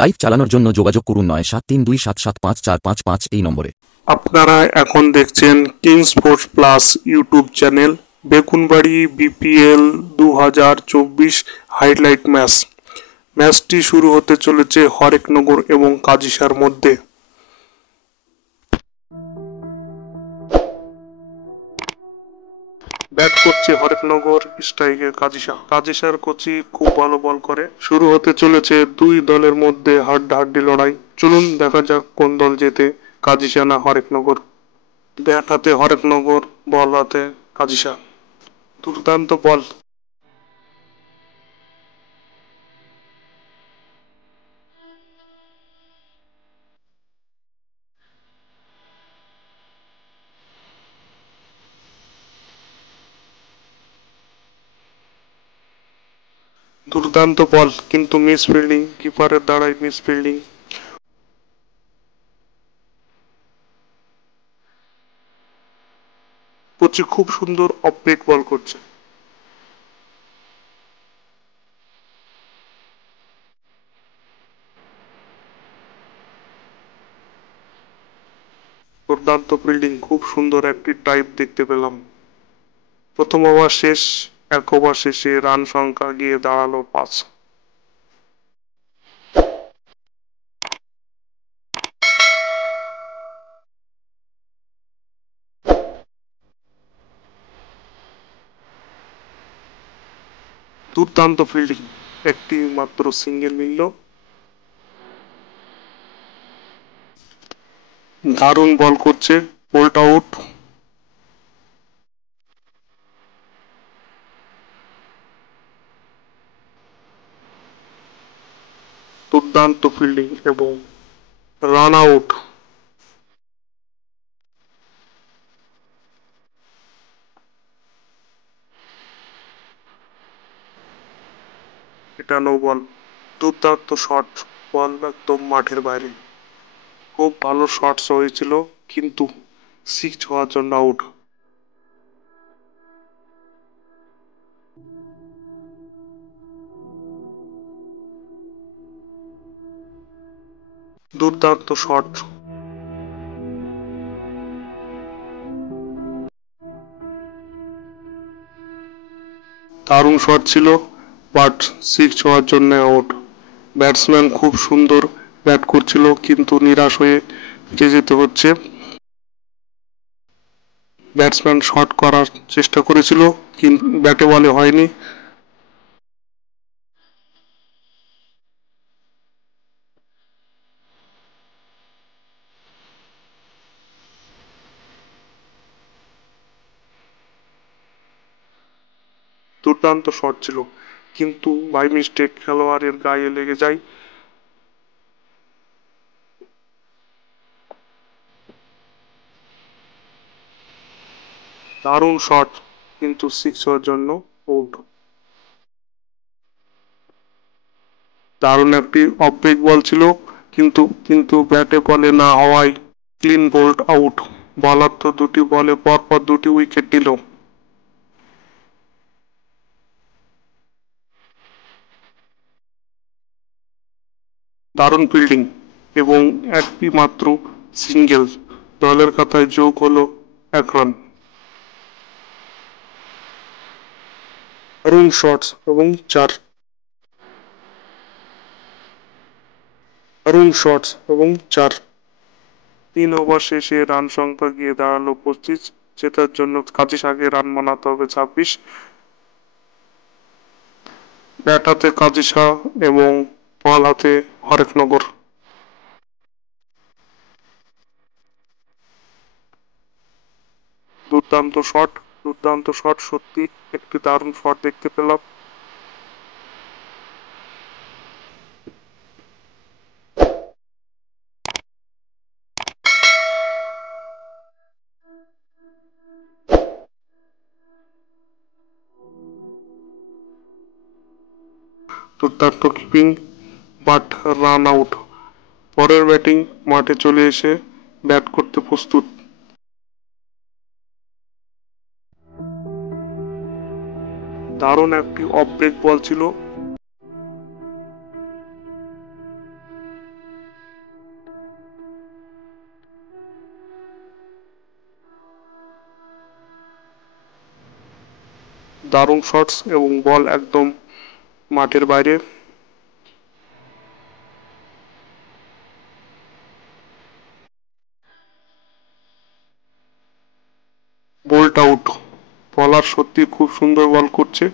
Live চালানোর জন্য যোগাযোগ করুন 9732775455 এই নম্বরে। আপনারা এখন দেখছেন king sports plus YouTube channel. Begunbari BPL 2024 highlight ম্যাচটি শুরু হতে চলেছে হরেকনগর এবং কাজিসার মধ্যে। ব্যাট করছে হরেকনগর, স্ট্রাইকে কাজিসার কোচি খুব ভালো বল করে। শুরু হতে চলেছে দুই দলের মধ্যে হাড্ডাহাড্ডি লড়াই। চলুন দেখা যাক কোন দল জেতে, কাজিসা না হরেকনগর। ব্যাট হাতে হরেকনগর, বল হাতে কাজিসা। দুর্দান্ত বল। দুর্দান্ত বল, কিন্তু মিস ফিল্ডিং, কিপারের দ্বারাই মিস ফিল্ডিং। কোচি খুব সুন্দর অফ ব্রেক বল করছে। দুর্দান্ত ফিল্ডিং, খুব সুন্দর একটি টাইপ দেখতে পেলাম। প্রথম ওভার শেষ, এক ওভার শেষে রান সংখ্যা গিয়ে দাঁড়ালো 5। দুর্দান্ত ফিল্ডিং, একটি মাত্র সিঙ্গেল মিলল। দারুণ বল করছে, বোল্ট আউট। দুর্দান্ত ফিল্ডিং এবং রান আউট। এটা নো বল। দুর্দান্ত শট, বল একদম মাঠের বাইরে। খুব ভালো শটস হয়েছিল, কিন্তু 6 হওয়ার জন্য আউট। দুর্দান্ত শট। দারুণ শট ছিল, বাট 6 হওয়ার জন্য আউট। ব্যাটসম্যান খুব সুন্দর ব্যাট করছিল, কিন্তু নিরাশ হয়ে ফিরে যেতে হচ্ছে। ব্যাটসম্যান শট করার চেষ্টা করেছিল, কিন্তু ব্যাটে বলে হয়নি। দুর্দান্ত শট ছিল, কিন্তু বাই মিস্টেক খেলোয়াড়ের গায়ে লেগে যায়। দারুণ শট, কিন্তু 6 হওয়ার জন্য আউট। দারুণ একটি অফ ব্রেক বল ছিল, কিন্তু কিন্তু ব্যাটে বলে না হওয়ায় ক্লিন বোল্ড আউট। বলার তো দুটি বলে পরপর দুটি উইকেট নিল। দারুণ ফিল্ডিং এবং একটি মাত্র সিঙ্গেল, দলের খাতায় যোগ হলো 1 রান। দারুণ শটস এবং 4। দারুণ শটস এবং 4। 3 ওভার শেষে রান সংখ্যা গিয়ে দাঁড়ালো 25। জেতার জন্য কাজী সাগে রান বানাতে হবে 26। ব্যাট হাতে কাজী শাহ এবং বল হাতে হরেকনগর। দুর্দান্ত শট, দুর্দান্ত শট, সত্যি একটি দারুণ শট দেখতে পেলাম। দুর্দান্ত কিপিং, বাট রান আউট। পরের ব্যাটিং মাঠে চলে এসে ব্যাট করতে প্রস্তুত। দারুণ একটি অফ ব্রেক বল ছিল। দারুণ শটস এবং বল একদম মাঠের বাইরে। Bowled out. বলার সত্যি খুব সুন্দর বল করছে।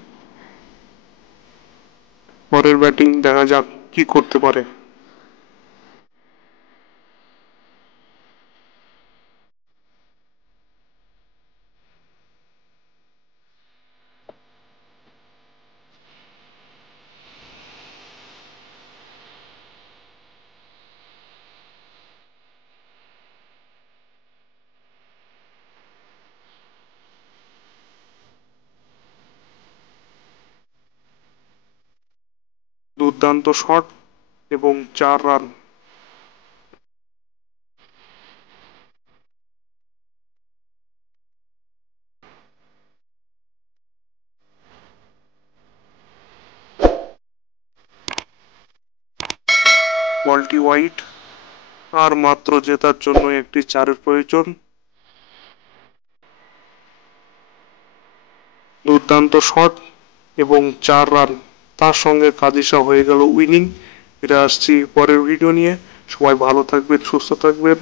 পরের ব্যাটিং দেখা যাক কি করতে পারে। দুর্দান্ত শট এবং 4 রান। বলটি ওয়াইড। আর মাত্র জেতার জন্য একটি 4-এর প্রয়োজন। দুর্দান্ত শট এবং 4 রান, তার সঙ্গে কাদিসা হয়ে গেল উইনিং। ফিরে আসছি পরের ভিডিও নিয়ে। সবাই ভালো থাকবেন, সুস্থ থাকবেন।